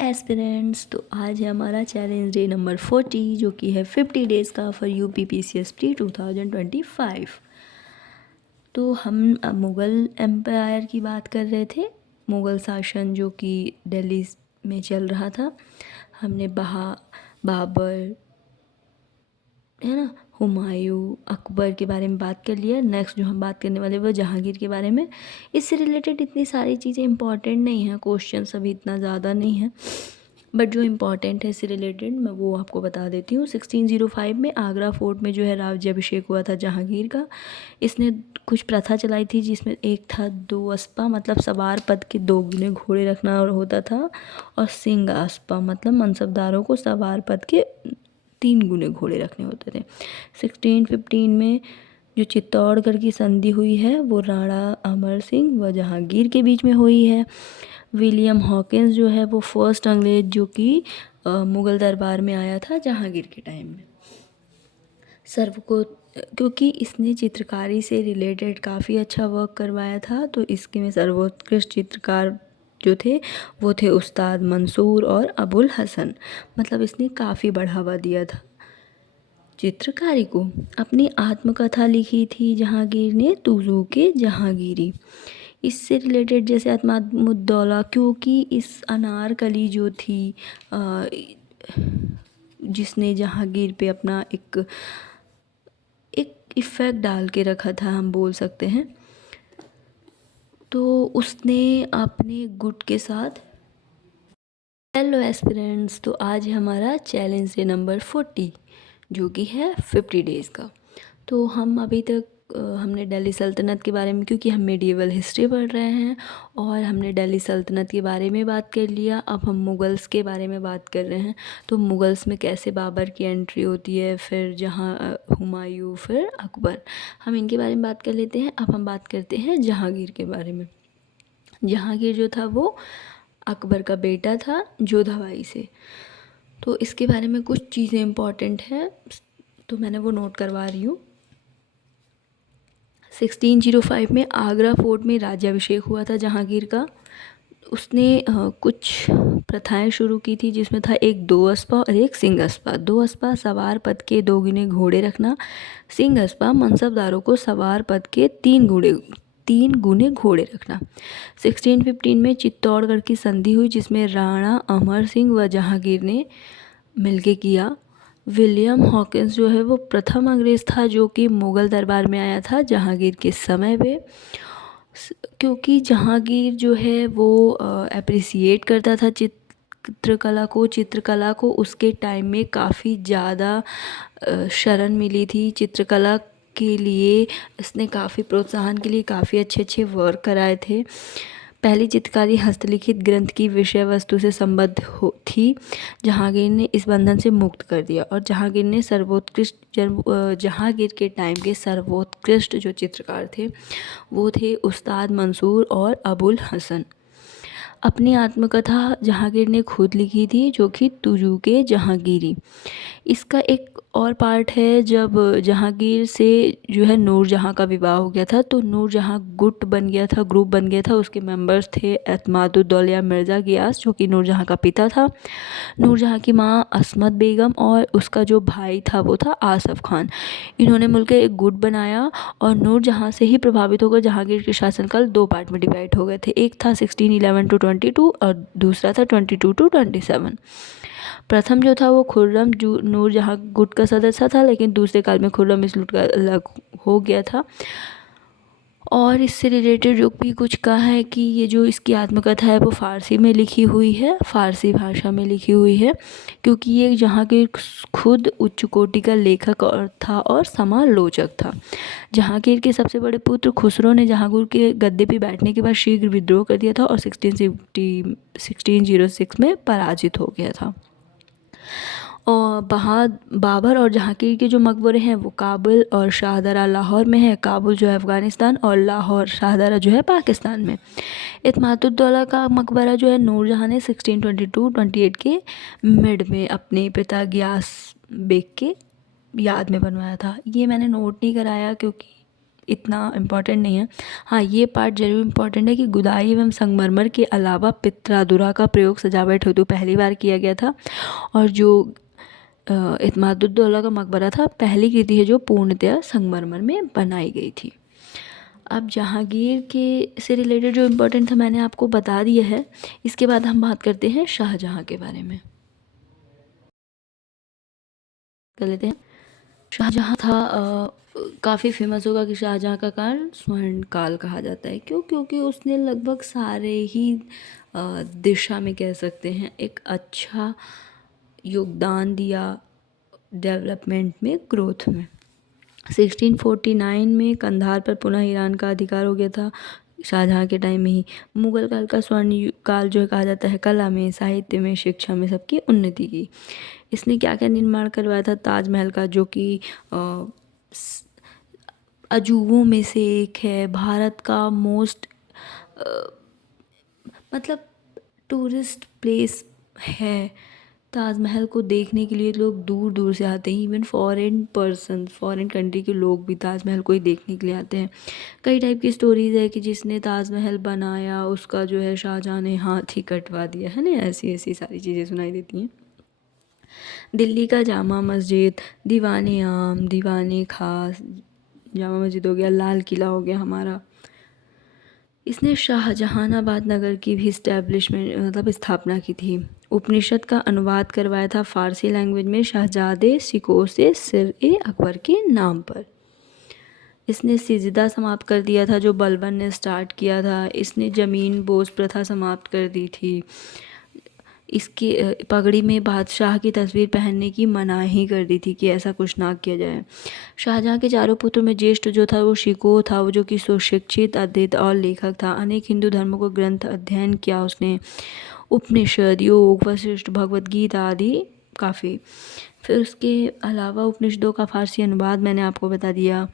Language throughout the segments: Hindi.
एस्पिरेंट्स, तो आज है हमारा चैलेंज डे नंबर 40 जो कि है 50 डेज़ का फॉर UPPCS प्री 2025। तो हम मुग़ल एम्पायर की बात कर रहे थे, मुग़ल शासन जो कि दिल्ली में चल रहा था। हमने बाबर है ना, हुमायूं, अकबर के बारे में बात कर लिया। नेक्स्ट जो हम बात करने वाले वो जहांगीर के बारे में। इससे रिलेटेड इतनी सारी चीज़ें इंपॉर्टेंट नहीं हैं, क्वेश्चन अभी इतना ज़्यादा नहीं है, बट जो इम्पॉर्टेंट है इससे रिलेटेड मैं वो आपको बता देती हूँ। 1605 में आगरा फोर्ट में जो है राज्याभिषेक हुआ था जहांगीर का। इसने कुछ प्रथा चलाई थी जिसमें एक था दो अस्पा, मतलब सवार पद के दो गुने घोड़े रखना होता था, और सिंह अस्पा मतलब मनसबदारों को सवार पद के 3 गुने घोड़े रखने होते थे। 1615 में जो चित्तौड़गढ़ की संधि हुई है वो राणा अमर सिंह व जहांगीर के बीच में हुई है। विलियम हॉकिंस जो है वो फर्स्ट अंग्रेज जो कि मुग़ल दरबार में आया था जहांगीर के टाइम में। क्योंकि इसने चित्रकारी से रिलेटेड काफ़ी अच्छा वर्क करवाया था, तो इसके में सर्वोत्कृष्ट चित्रकार जो थे वो थे उस्ताद मंसूर और अबुल हसन। मतलब इसने काफ़ी बढ़ावा दिया था चित्रकारी को। अपनी आत्मकथा लिखी थी जहांगीर ने, तुजू के जहांगीरी। इससे रिलेटेड जैसे अतमादुद्दौला, क्योंकि इस अनारकली जो थी जिसने जहांगीर पे अपना एक इफ़ेक्ट डाल के रखा था हम बोल सकते हैं, तो उसने अपने गुट के साथ। हेलो एस्पिरेंट्स, तो आज है हमारा चैलेंज डे नंबर 40 जो कि है 50 डेज़ का। तो हम अभी तक हमने दिल्ली सल्तनत के बारे में, क्योंकि हम मेडिएवल हिस्ट्री पढ़ रहे हैं, और हमने दिल्ली सल्तनत के बारे में बात कर लिया। अब हम मुग़ल्स के बारे में बात कर रहे हैं। तो मुग़ल्स में कैसे बाबर की एंट्री होती है, फिर जहाँ हुमायूं, फिर अकबर, हम इनके बारे में बात कर लेते हैं। अब हम बात करते हैं जहांगीर के बारे में। जहांगीर जो था वो अकबर का बेटा था जोधाबाई से। तो इसके बारे में कुछ चीज़ें इम्पॉर्टेंट हैं, तो मैंने वो नोट करवा रही हूँ। 1605 में आगरा फोर्ट में राज्याभिषेक हुआ था जहांगीर का। उसने कुछ प्रथाएं शुरू की थी जिसमें था एक दो अस्पा और एक सिंह अस्पा। दो अस्पा सवार पद के 2 गुने घोड़े रखना, सिंह अस्पा मनसबदारों को सवार पद के 3 गुने घोड़े रखना। 1615 में चित्तौड़गढ़ की संधि हुई जिसमें राणा अमर सिंह व जहांगीर ने मिलके किया। विलियम हॉकिंस जो है वो प्रथम अंग्रेज़ था जो कि मुग़ल दरबार में आया था जहांगीर के समय पे, क्योंकि जहांगीर जो है वो अप्रिसिएट करता था चित्रकला को उसके टाइम में काफ़ी ज़्यादा शरण मिली थी चित्रकला के लिए। इसने काफ़ी प्रोत्साहन के लिए काफ़ी अच्छे वर्क कराए थे। पहली चित्रकारी हस्तलिखित ग्रंथ की विषय वस्तु से संबद्ध थी। जहांगीर ने इस बंधन से मुक्त कर दिया, और जहांगीर के टाइम के सर्वोत्कृष्ट जो चित्रकार थे वो थे उस्ताद मंसूर और अबुल हसन। अपनी आत्मकथा जहांगीर ने खुद लिखी थी जो कि तुजू के जहांगीरी। इसका एक और पार्ट है, जब जहांगीर से जो है नूरजहाँ का विवाह हो गया था, तो नूरजहाँ ग्रुप बन गया था। उसके मेंबर्स थे एतमादुद्दौला मिर्ज़ा गियास जो कि नूरजहाँ का पिता था, नूरजहाँ की माँ असमत बेगम, और उसका जो भाई था वो था आसफ़ खान। इन्होंने मिलकर एक गुट बनाया, और नूरजहाँ से ही प्रभावित होकर जहांगीर के शासनकाल 2 पार्ट में डिवाइड हो गए थे। एक था 1611 to 22 और दूसरा था 22 to 27। प्रथम जो था वो खुर्रम नूरजहाँ गुट का सदस्य था, लेकिन दूसरे काल में खुर्रम इस लुट का अलग हो गया था। और इससे रिलेटेड जो भी कुछ कहा है कि ये जो इसकी आत्मकथा है वो फ़ारसी में लिखी हुई है, फ़ारसी भाषा में लिखी हुई है, क्योंकि ये जहांगीर खुद उच्च कोटि का लेखक था और समालोचक था। जहांगीर के सबसे बड़े पुत्र खुसरो ने जहांगीर के गद्दे पर बैठने के बाद शीघ्र विद्रोह कर दिया था और 1606 में पराजित हो गया था। और बाबर और जहांगीर के जो मकबरे हैं वो काबुल और शाहदरा लाहौर में है। काबुल जो है अफ़गानिस्तान और लाहौर शाहदरा जो है पाकिस्तान में। एतमादुद्दौला का मकबरा जो है नूरजहाँ ने 1622-28 के मिड में अपने पिता गियास बेग के याद में बनवाया था। ये मैंने नोट नहीं कराया क्योंकि इतना इम्पॉर्टेंट नहीं है। हाँ, ये पार्ट ज़रूर इम्पॉर्टेंट है कि गुदाई एवं संगमरमर के अलावा पित्रादुरा का प्रयोग सजावट हेतु पहली बार किया गया था। और जो इत्मादुद्दौला का मकबरा था, पहली कृति है जो पूर्णतया संगमरमर में बनाई गई थी। अब जहांगीर के से रिलेटेड जो इम्पोर्टेंट था मैंने आपको बता दिया है। इसके बाद हम बात करते हैं शाहजहाँ के बारे में। कर लेते हैं। शाहजहाँ था काफ़ी फेमस होगा कि शाहजहाँ का काल स्वर्ण काल कहा जाता है। क्यों? क्योंकि उसने लगभग सारे ही दिशा में कह सकते हैं एक अच्छा योगदान दिया डेवलपमेंट में, ग्रोथ में। 1649 में कंधार पर पुनः ईरान का अधिकार हो गया था शाहजहाँ के टाइम में ही। मुगल काल का स्वर्ण काल जो कहा जाता है, कला में, साहित्य में, शिक्षा में सबकी उन्नति की। इसने क्या क्या निर्माण करवाया था? ताजमहल का, जो कि अजूबों में से एक है, भारत का मोस्ट मतलब टूरिस्ट प्लेस है। ताजमहल को देखने के लिए लोग दूर दूर से आते हैं। इवन फॉरेन कंट्री के लोग भी ताजमहल को ही देखने के लिए आते हैं। कई टाइप की स्टोरीज़ है कि जिसने ताजमहल बनाया उसका जो है शाहजहाँ ने हाथ ही कटवा दिया है ना, ऐसी ऐसी सारी चीज़ें सुनाई देती हैं। दिल्ली का जामा मस्जिद, दीवाने आम, दीवाने खास, जामा मस्जिद हो गया, लाल किला हो गया हमारा। इसने शाहजहानाबाद नगर की भी इस्टेब्लिशमेंट मतलब स्थापना की थी। उपनिषद का अनुवाद करवाया था फ़ारसी लैंग्वेज में शहजादे शिको से सिर-ए-अकबर के नाम पर। इसने सिजदा समाप्त कर दिया था जो बलबन ने स्टार्ट किया था। इसने ज़मीन बोझ प्रथा समाप्त कर दी थी। इसकी पगड़ी में बादशाह की तस्वीर पहनने की मनाही कर दी थी कि ऐसा कुछ ना किया जाए। शाहजहाँ के चारों पुत्र में ज्येष्ठ जो था वो शिको था, वो जो कि सुशिक्षित, अद्यत और लेखक था। अनेक हिंदू धर्मों को ग्रंथ अध्ययन किया उसने, उपनिषद, योग, वशिष्ठ, भगवद गीता आदि काफ़ी। फिर उसके अलावा उपनिषदों का फारसी अनुवाद मैंने आपको बता दिया।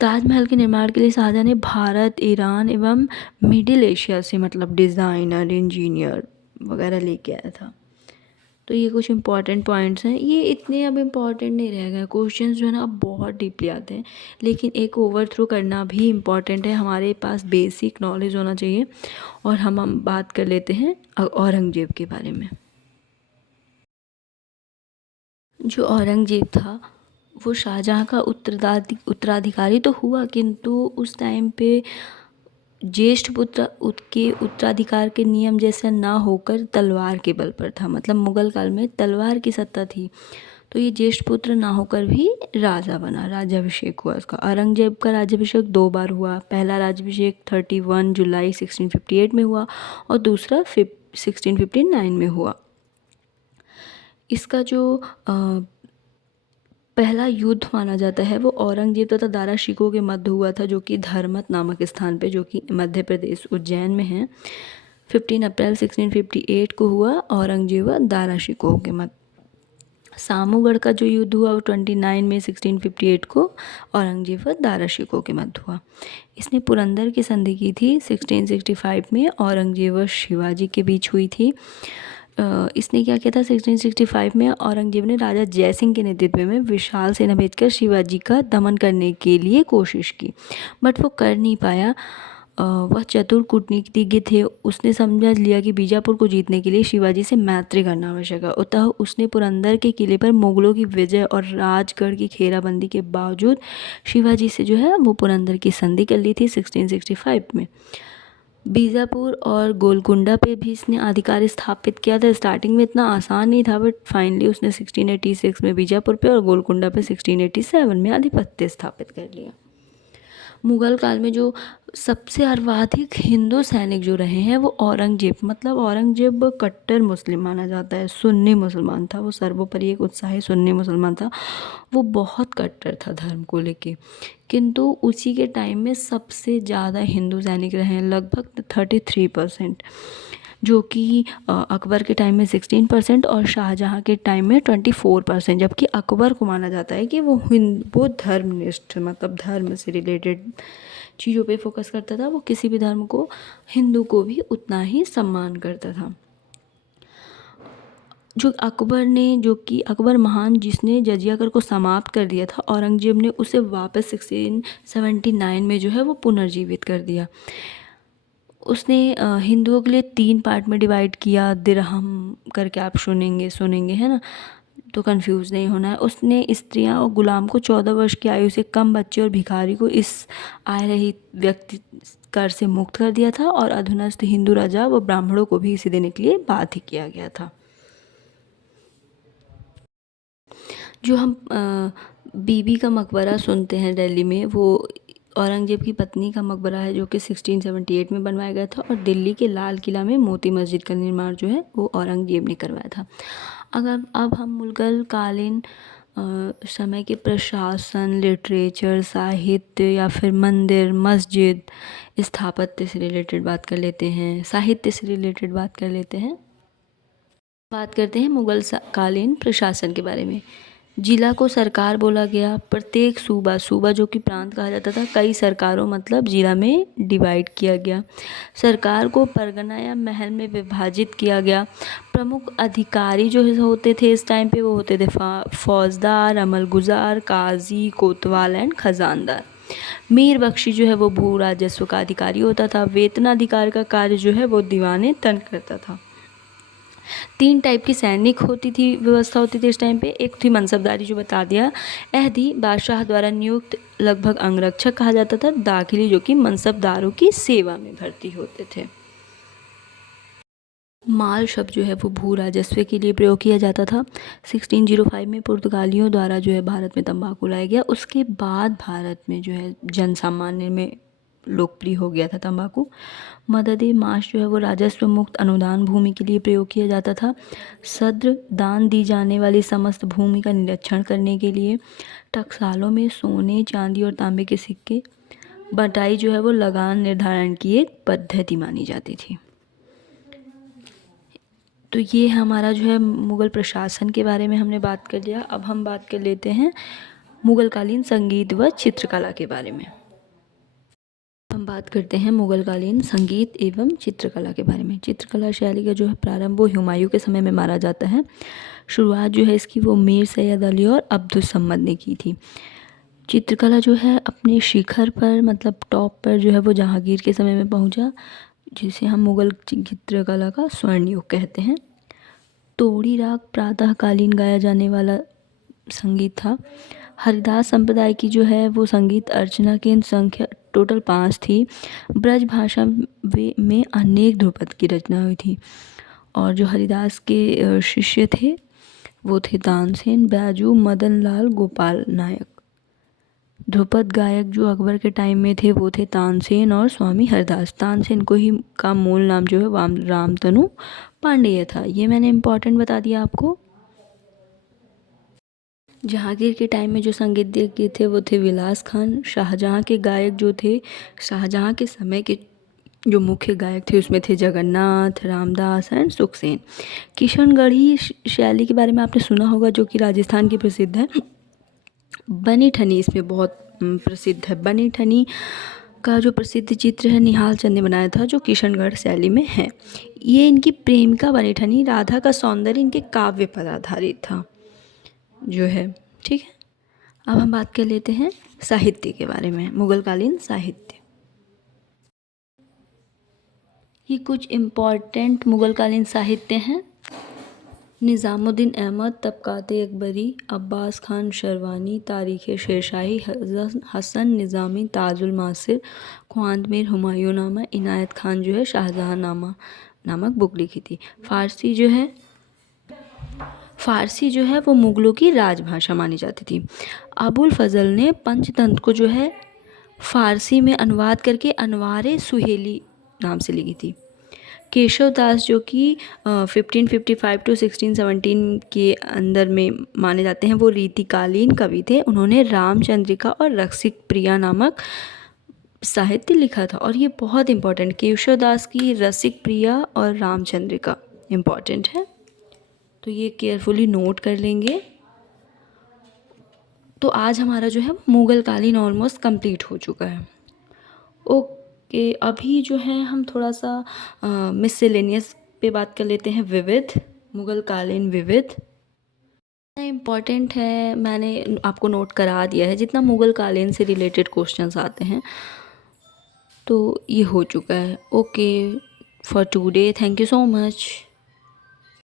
ताजमहल के निर्माण के लिए शाहजहाँ ने भारत, ईरान एवं मिडिल एशिया से मतलब डिज़ाइनर, इंजीनियर वगैरह लेके आया था। तो ये कुछ इंपॉर्टेंट पॉइंट्स हैं। ये इतने अब इम्पॉर्टेंट नहीं रह गए। क्वेश्चंस जो है ना अब बहुत डीपली आते हैं, लेकिन एक ओवरथ्रो करना भी इम्पॉर्टेंट है। हमारे पास बेसिक नॉलेज होना चाहिए। और हम बात कर लेते हैं औरंगजेब के बारे में। जो औरंगजेब था वो शाहजहाँ का उत्तराधिकारी तो हुआ, किंतु उस टाइम पे ज्येष्ठ पुत्र के उत्तराधिकार के नियम जैसा ना होकर तलवार के बल पर था। मतलब मुगल काल में तलवार की सत्ता थी, तो ये ज्येष्ठ पुत्र ना होकर भी राजा बना, राज्याभिषेक हुआ उसका। औरंगजेब का राज्याभिषेक 2 बार हुआ। पहला राज्याभिषेक 31 जुलाई 1658 में हुआ और दूसरा 1659 में हुआ। इसका जो पहला युद्ध माना जाता है वो औरंगजेब तथा दारा शिकोह के मध्य हुआ था, जो कि धर्मत नामक स्थान पे, जो कि मध्य प्रदेश उज्जैन में है। 15 अप्रैल 1658 को हुआ औरंगजेब व दारा शिकोह के मध्य। सामूगढ़ का जो युद्ध हुआ वो 29 में 1658 को औरंगजेब व दारा शिकोह के मध्य हुआ। इसने पुरंदर की संधि की थी 1665 में, औरंगजेब व शिवाजी के बीच हुई थी। इसने क्या किया था 1665 में औरंगजेब ने राजा जयसिंह के नेतृत्व में विशाल सेना भेजकर शिवाजी का दमन करने के लिए कोशिश की, बट वो कर नहीं पाया। वह चतुर कूटनीतिज्ञ थे। उसने समझ लिया कि बीजापुर को जीतने के लिए शिवाजी से मैत्री करना आवश्यक है। अतः उसने पुरंदर के किले पर मुगलों की विजय और राजगढ़ की घेराबंदी के बावजूद शिवाजी से जो है वो पुरंदर की संधि कर ली थी 1665 में। बीजापुर और गोलकुंडा पे भी इसने अधिकार स्थापित किया था। स्टार्टिंग में इतना आसान नहीं था, बट फाइनली उसने 1686 में बीजापुर पे और गोलकुंडा पे 1687 में आधिपत्य स्थापित कर लिया। मुगल काल में जो सबसे सर्वाधिक हिंदू सैनिक जो रहे हैं वो औरंगजेब, मतलब औरंगजेब कट्टर मुस्लिम माना जाता है, सुन्नी मुसलमान था वो, सर्वोपरि एक उत्साही सुन्नी मुसलमान था। वो बहुत कट्टर था धर्म को लेके, किंतु उसी के टाइम में सबसे ज़्यादा हिंदू सैनिक रहे हैं, लगभग 33%, जो कि अकबर के टाइम में 16% और शाहजहाँ के टाइम में 24%। जबकि अकबर को माना जाता है कि वो धर्मनिष्ठ, मतलब धर्म से रिलेटेड चीज़ों पे फोकस करता था। वो किसी भी धर्म को, हिंदू को भी उतना ही सम्मान करता था। जो कि अकबर महान जिसने जजिया कर को समाप्त कर दिया था, औरंगजेब ने उसे वापस 1679 में जो है वो पुनर्जीवित कर दिया। उसने हिंदुओं के लिए 3 पार्ट में डिवाइड किया, दिरहम करके आप सुनेंगे है ना, तो कंफ्यूज नहीं होना है। उसने स्त्रियां और गुलाम को 14 वर्ष की आयु से कम बच्चे और भिखारी को इस आय रहित व्यक्ति कर से मुक्त कर दिया था, और अधीनस्थ हिंदू राजा व ब्राह्मणों को भी इसे देने के लिए बाध्य किया गया था। जो हम बीबी का मकबरा सुनते हैं दिल्ली में, वो औरंगजेब की पत्नी का मकबरा है, जो कि 1678 में बनवाया गया था, और दिल्ली के लाल किला में मोती मस्जिद का निर्माण जो है वो औरंगजेब ने करवाया था। अगर अब हम मुगल कालीन समय के प्रशासन, लिटरेचर, साहित्य या फिर मंदिर, मस्जिद, स्थापत्य से रिलेटेड बात कर लेते हैं, साहित्य से रिलेटेड बात कर लेते हैं। बात करते हैं मुगल कालीन प्रशासन के बारे में। जिला को सरकार बोला गया। प्रत्येक सूबा जो कि प्रांत कहा जाता था, कई सरकारों मतलब जिला में डिवाइड किया गया। सरकार को परगना या महल में विभाजित किया गया। प्रमुख अधिकारी जो होते थे इस टाइम पे, वो होते थे फौजदार, अमलगुजार, काजी, कोतवाल एंड खजानदार। मीर बख्शी जो है वो भू राजस्व का अधिकारी होता था। वेतनाधिकार का कार्य जो है वो दीवाने तन करता था। 3 टाइप की सैनिक व्यवस्था होती थी इस टाइम पे। एक थी मनसबदारी, जो बता दिया। अहदी बादशाह द्वारा नियुक्त लगभग अंगरक्षक कहा जाता था। दाखिली जो कि मनसबदारों की सेवा में भर्ती होते थे। माल शब्द जो है वो भू राजस्व के लिए प्रयोग किया जाता था। 1605 में पुर्तगालियों द्वारा जो है भारत में तंबाकू लाया गया। उसके बाद भारत में जो है जन सामान्य में लोकप्रिय हो गया था तंबाकू। मददे माश जो है वो राजस्व मुक्त अनुदान भूमि के लिए प्रयोग किया जाता था। सद्र दान दी जाने वाली समस्त भूमि का निरीक्षण करने के लिए। टकसालों में सोने, चांदी और तांबे के सिक्के। बटाई जो है वो लगान निर्धारण की एक पद्धति मानी जाती थी। तो ये हमारा जो है मुग़ल प्रशासन के बारे में हमने बात कर लिया। अब हम बात कर लेते हैं मुग़लकालीन संगीत व चित्रकला के बारे में। हम बात करते हैं मुग़लकालीन संगीत एवं चित्रकला के बारे में। चित्रकला शैली का जो है प्रारंभ वो हुमायूं के समय में माना जाता है। शुरुआत जो है इसकी वो मीर सैयद अली और अब्दुल सम्मद ने की थी। चित्रकला जो है अपने शिखर पर मतलब टॉप पर जो है वो जहांगीर के समय में पहुंचा, जिसे हम मुग़ल चित्रकला का स्वर्ण युग कहते हैं। तोड़ी राग प्रातःकालीन गाया जाने वाला संगीत था। हरिदास संप्रदाय की जो है वो संगीत अर्चना की संख्या टोटल 5 थी। ब्रज भाषा में अनेक ध्रुपद की रचना हुई थी। और जो हरिदास के शिष्य थे वो थे तानसेन, बैजू, मदन लाल, गोपाल नायक। ध्रुपद गायक जो अकबर के टाइम में थे वो थे तानसेन और स्वामी हरदास। तानसेन को ही का मूल नाम जो है रामतनु पांडेय था। ये मैंने इम्पोर्टेंट बता दिया आपको। जहांगीर के टाइम में जो संगीतज्ञ थे वो थे विलास खान। शाहजहाँ के गायक जो थे, शाहजहाँ के समय के जो मुख्य गायक थे उसमें थे जगन्नाथ, रामदास एंड सुखसेन। किशनगढ़ी शैली के बारे में आपने सुना होगा, जो कि राजस्थान की प्रसिद्ध है। बनी ठनी इसमें बहुत प्रसिद्ध है। बनी ठनी का जो प्रसिद्ध चित्र है निहाल चंद ने बनाया था, जो किशनगढ़ शैली में है। ये इनकी प्रेमिका बनी ठनी, राधा का सौंदर्य इनके काव्य पर आधारित था जो है। ठीक है, अब हम बात कर लेते हैं साहित्य के बारे में। मुग़लकालीन साहित्य, ये कुछ इम्पॉर्टेंट मुग़लकालीन साहित्य हैं। निज़ामुद्दीन अहमद, तबक़ात-ए अकबरी, अब्बास खान शरवानी, तारीख़ शेरशाही, हसन निज़ामी, ताजुल मासिर, ख्वांदमेर हुमायूं नामा, इनायत खान जो है शाहजहाँ नामा नामक बुक लिखी थी। फ़ारसी जो है वो मुग़लों की राजभाषा मानी जाती थी। अबुल फ़ज़ल ने पंचतंत्र को जो है फ़ारसी में अनुवाद करके अनवारे सुहेली नाम से लिखी थी। केशव दास जो कि 1555 टू 1617 के अंदर में माने जाते हैं, वो रीतिकालीन कवि थे। उन्होंने रामचंद्रिका और रसिक प्रिया नामक साहित्य लिखा था। और ये बहुत इम्पोर्टेंट, केशव दास की रसिक प्रिया और रामचंद्रिका इम्पॉर्टेंट है, तो ये केयरफुली नोट कर लेंगे। तो आज हमारा जो है मुग़लकालीन ऑलमोस्ट कंप्लीट हो चुका है। ओके, अभी जो है हम थोड़ा सा मिससेलेनियस पे बात कर लेते हैं, विविध। मुग़ल कालीन विविध इम्पॉर्टेंट है, मैंने आपको नोट करा दिया है जितना मुग़ल कालीन से रिलेटेड क्वेश्चंस आते हैं। तो ये हो चुका है। Okay for today, thank you so much.